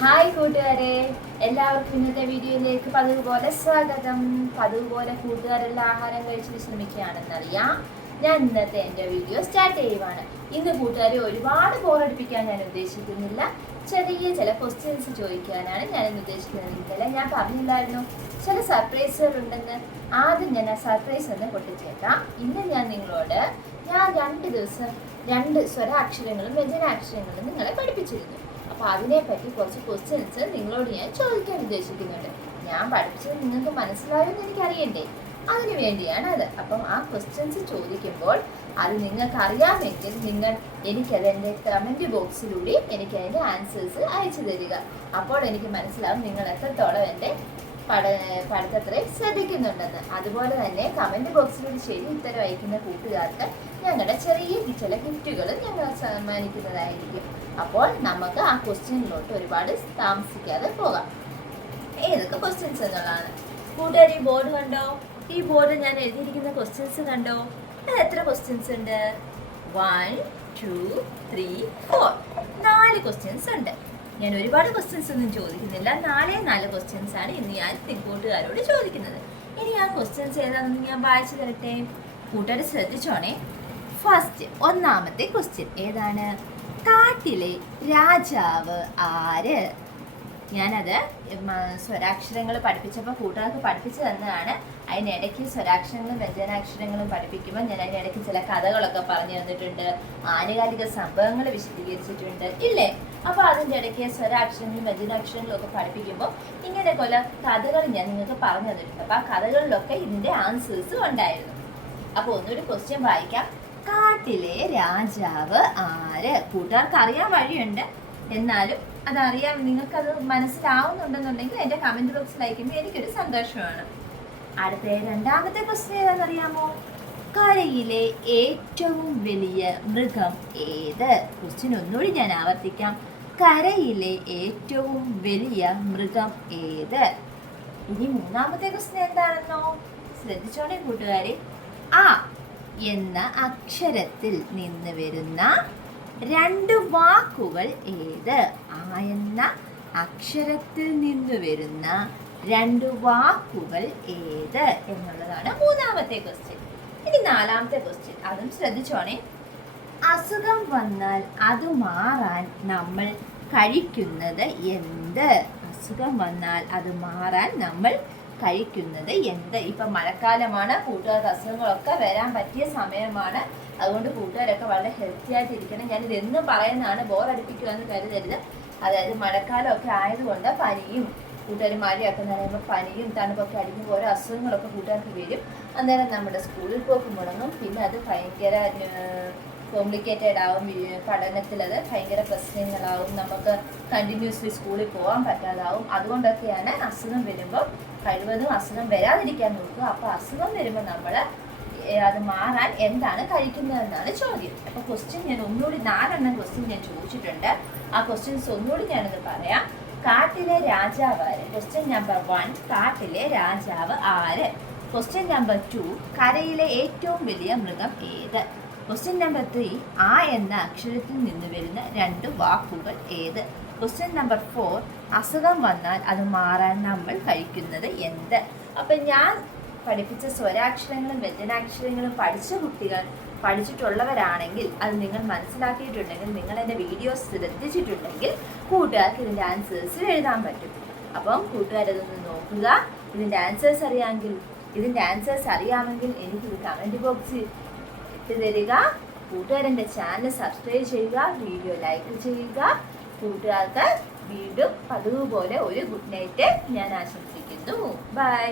Hi കൂട്ടുകാരെ, എല്ലാവർക്കും ഇന്നത്തെ വീഡിയോയിലേക്ക് പതിവ് പോലെ സ്വാഗതം. പതിവ് പോലെ കൂട്ടുകാരെല്ലാം ആഹാരം കഴിച്ച് വിശ്രമിക്കുകയാണെന്നറിയാം. ഞാൻ ഇന്നത്തെ എൻ്റെ വീഡിയോ സ്റ്റാർട്ട് ചെയ്യുവാണ്. ഇന്ന് കൂട്ടുകാരെ ഒരുപാട് ബോറടിപ്പിക്കാൻ ഞാൻ ഉദ്ദേശിക്കുന്നില്ല. ചെറിയ ചില ക്വസ്റ്റ്യൻസ് ചോദിക്കാനാണ് ഞാൻ ഇന്ന് ഉദ്ദേശിക്കുന്നത്. ഇന്നലെ ഞാൻ പറഞ്ഞില്ലായിരുന്നു ചില സർപ്രൈസുകൾ ഉണ്ടെന്ന്. ആദ്യം ഞാൻ ആ സർപ്രൈസ് ഒന്ന് പൊട്ടിച്ചേക്കാം. ഇന്ന് ഞാൻ നിങ്ങളോട് 2 ദിവസം 2 സ്വരാക്ഷരങ്ങളും വ്യഞ്ജനാക്ഷരങ്ങളും നിങ്ങളെ പഠിപ്പിച്ചിരുന്നു. അപ്പോൾ അതിനെപ്പറ്റി കുറച്ച് ക്വസ്റ്റ്യൻസ് നിങ്ങളോട് ഞാൻ ചോദിക്കാൻ ഉദ്ദേശിക്കുന്നുണ്ട്. ഞാൻ പഠിപ്പിച്ചത് നിങ്ങൾക്ക് മനസ്സിലായെന്ന് എനിക്കറിയണ്ടേ, അതിനു വേണ്ടിയാണ് അത്. അപ്പം ആ ക്വസ്റ്റ്യൻസ് ചോദിക്കുമ്പോൾ അത് നിങ്ങൾക്ക് അറിയാമെങ്കിൽ നിങ്ങൾ എനിക്കത് എൻ്റെ കമൻറ്റ് ബോക്സിലൂടെ എനിക്ക് അതിൻ്റെ ആൻസേഴ്സ് അയച്ചു തരിക. അപ്പോൾ എനിക്ക് മനസ്സിലാവും നിങ്ങൾ എത്രത്തോളം എൻ്റെ പഠിത്തത്തെ ശ്രദ്ധിക്കുന്നുണ്ടെന്ന്. അതുപോലെ തന്നെ കമൻറ്റ് ബോക്സിലൂടെ ശരി ഉത്തരം അയക്കുന്ന കൂട്ടുകാർക്ക് ഞങ്ങളുടെ ചെറിയ ചില ഗിഫ്റ്റുകൾ ഞങ്ങൾ സമ്മാനിക്കുന്നതായിരിക്കും. അപ്പോൾ നമുക്ക് ആ ക്വസ്റ്റ്യനിലോട്ട് ഒരുപാട് താമസിക്കാതെ പോകാം. ഏതൊക്കെ ക്വസ്റ്റ്യൻസ് എന്നുള്ളതാണ്. കൂട്ടുകാർ ഈ ബോർഡ് കണ്ടോ? ഈ ബോർഡിൽ ഞാൻ എഴുതിയിരിക്കുന്ന ക്വസ്റ്റ്യൻസ് കണ്ടോ? അത് എത്ര ക്വസ്റ്റ്യൻസ് ഉണ്ട്? 1 2 3 4 4 ക്വസ്റ്റ്യൻസ് ഉണ്ട്. ഞാൻ ഒരുപാട് ക്വസ്റ്റ്യൻസ് ഒന്നും ചോദിക്കുന്നില്ല. 4 ക്വസ്റ്റ്യൻസ് ആണ് ഇന്ന് ഞാൻ കൂട്ടുകാരോട് ചോദിക്കുന്നത്. ഇനി ആ ക്വസ്റ്റ്യൻസ് ഏതാണെന്ന് ഞാൻ വായിച്ചു തരട്ടെ. കൂട്ടുകാർ ശ്രദ്ധിച്ചോണേ. ഫസ്റ്റ്, ഒന്നാമത്തെ ക്വസ്റ്റ്യൻ ഏതാണ്? കാട്ടിലെ രാജാവ് ആര്? ഞാനത് സ്വരാക്ഷരങ്ങൾ പഠിപ്പിച്ചപ്പോൾ കൂട്ടുകാർക്ക് പഠിപ്പിച്ചു തന്നതാണ്. അതിനിടയ്ക്ക് സ്വരാക്ഷരങ്ങളും വ്യഞ്ജനാക്ഷരങ്ങളും പഠിപ്പിക്കുമ്പോൾ ഞാൻ അതിനിടയ്ക്ക് ചില കഥകളൊക്കെ പറഞ്ഞു തന്നിട്ടുണ്ട്, ആനുകാലിക സംഭവങ്ങൾ വിശദീകരിച്ചിട്ടുണ്ട് ഇല്ലേ? അപ്പോൾ അതിൻ്റെ ഇടയ്ക്ക് സ്വരാക്ഷരങ്ങളും വ്യഞ്ജനാക്ഷരങ്ങളും ഒക്കെ പഠിപ്പിക്കുമ്പോൾ ഇങ്ങനെ പല കഥകൾ ഞാൻ നിങ്ങൾക്ക് പറഞ്ഞു തന്നിട്ടുണ്ട്. അപ്പോൾ ആ കഥകളിലൊക്കെ ഇതിൻ്റെ ആൻസേഴ്സ് ഉണ്ടായിരുന്നു. അപ്പോൾ ഒന്നൊരു ക്വസ്റ്റ്യൻ വായിക്കാം. കാട്ടിലെ രാജാവ് ആര്? കൂട്ടുകാർക്ക് അറിയാൻ വഴിയുണ്ട്, എന്നാലും അതറിയാം നിങ്ങൾക്കത് മനസ്സിലാവുന്നുണ്ടെന്നുണ്ടെങ്കിൽ എൻ്റെ കമൻറ്റ് ബോക്സിൽ അയക്കുമ്പോൾ എനിക്കൊരു സന്തോഷമാണ്. അടുത്ത രണ്ടാമത്തെ ക്വസ്റ്റ്യൻ ഏതാണെന്നറിയാമോ? കരയിലെ ഏറ്റവും വലിയ മൃഗം ഏത്? ക്വസ്റ്റ്യൻ ഒന്നുകൂടി ഞാൻ ആവർത്തിക്കാം. കരയിലെ ഏറ്റവും വലിയ മൃഗം ഏത്? ഇനി മൂന്നാമത്തെ ക്വസ്റ്റ്യൻ എന്താണെന്നോ? ശ്രദ്ധിച്ചോണേ കൂട്ടുകാരെ. ആ എന്ന അക്ഷരത്തിൽ നിന്ന് വരുന്ന 2 വാക്കുകൾ ഏത്? ആ എന്ന അക്ഷരത്തിൽ നിന്ന് വരുന്ന 2 വാക്കുകൾ ഏത് എന്നുള്ളതാണ് മൂന്നാമത്തെ ക്വസ്റ്റ്യൻ. ഇനി നാലാമത്തെ ക്വസ്റ്റ്യൻ, അതും ശ്രദ്ധിച്ചോണേ. അസുഖം വന്നാൽ അത് മാറാൻ നമ്മൾ കഴിക്കുന്നത് എന്ത്? അസുഖം വന്നാൽ അത് മാറാൻ നമ്മൾ കഴിക്കുന്നത് എന്ത്? ഇപ്പം മഴക്കാലമാണ്, കൂട്ടുകാർക്ക് അസുഖങ്ങളൊക്കെ വരാൻ പറ്റിയ സമയമാണ്. അതുകൊണ്ട് കൂട്ടുകാരൊക്കെ വളരെ ഹെൽത്തി ആയിട്ടിരിക്കണം. ഞാനിത് എന്നും പറയുന്നതാണ്, ബോറടിപ്പിക്കുമെന്ന് കരുതരുത്. അതായത് മഴക്കാലമൊക്കെ ആയതുകൊണ്ട് പനിയും കൂട്ടുകാർ മഴയൊക്കെ നനയുമ്പോൾ പനിയും തണുപ്പൊക്കെ അടിക്കുമ്പോൾ ഓരോ അസുഖങ്ങളൊക്കെ കൂട്ടുകാർക്ക് വരും. അന്നേരം നമ്മുടെ സ്കൂളിൽ പോക്ക് മുടങ്ങും. പിന്നെ അത് ഭയങ്കര കോംപ്ലിക്കേറ്റഡ് ആവും. പഠനത്തിൽ അത് ഭയങ്കര പ്രശ്നങ്ങളാവും. നമുക്ക് കണ്ടിന്യൂസ്ലി സ്കൂളിൽ പോകാൻ പറ്റാതാവും. അതുകൊണ്ടൊക്കെയാണ് അസുഖം വരുമ്പോൾ കഴിവതും അസുഖം വരാതിരിക്കാൻ നോക്കുക. അപ്പോൾ അസുഖം വരുമ്പോൾ നമ്മൾ അത് മാറാൻ എന്താണ് കഴിക്കുന്നതെന്നാണ് ചോദ്യം. അപ്പോൾ ക്വസ്റ്റ്യൻ ഞാൻ ഒന്നുകൂടി 4 ക്വസ്റ്റ്യൻ ഞാൻ ചോദിച്ചിട്ടുണ്ട്. ആ ക്വസ്റ്റ്യൻസ് ഒന്നുകൂടി ഞാനൊന്ന് പറയാം. കാട്ടിലെ രാജാവ് ആര്? ക്വസ്റ്റ്യൻ നമ്പർ 1, കാട്ടിലെ രാജാവ് ആര്? ക്വസ്റ്റ്യൻ നമ്പർ 2, കരയിലെ ഏറ്റവും വലിയ മൃഗം ഏത്? ക്വസ്റ്റ്യൻ നമ്പർ 3, ആ എന്ന അക്ഷരത്തിൽ നിന്ന് വരുന്ന 2 വാക്കുകൾ ഏത്? ക്വസ്റ്റ്യൻ നമ്പർ 4, അസുഖം വന്നാൽ അത് മാറാൻ നമ്മൾ കഴിക്കുന്നത് എന്ത്? അപ്പം ഞാൻ പഠിപ്പിച്ച സ്വരാക്ഷരങ്ങളും വ്യഞ്ജനാക്ഷരങ്ങളും പഠിച്ച കുട്ടികൾ പഠിച്ചിട്ടുള്ളവരാണെങ്കിൽ, അത് നിങ്ങൾ മനസ്സിലാക്കിയിട്ടുണ്ടെങ്കിൽ, നിങ്ങൾ എൻ്റെ വീഡിയോസ് ശ്രദ്ധിച്ചിട്ടുണ്ടെങ്കിൽ കൂട്ടുകാർക്ക് ഇതിൻ്റെ ആൻസേഴ്സ് എഴുതാൻ പറ്റും. അപ്പം കൂട്ടുകാരതൊന്ന് നോക്കുക. ഇതിൻ്റെ ആൻസേഴ്സ് അറിയാമെങ്കിൽ എനിക്കിത് കമൻറ്റ് ബോക്സിൽ ഇട്ട് തരിക. കൂട്ടുകാരെൻ്റെ ചാനൽ സബ്സ്ക്രൈബ് ചെയ്യുക, വീഡിയോ ലൈക്ക് ചെയ്യുക. കൂട്ടുകാർക്ക് വീണ്ടും പതിവ് പോലെ ഒരു ഗുഡ് നൈറ്റ് ഞാൻ ആശംസിക്കുന്നു. ബൈ.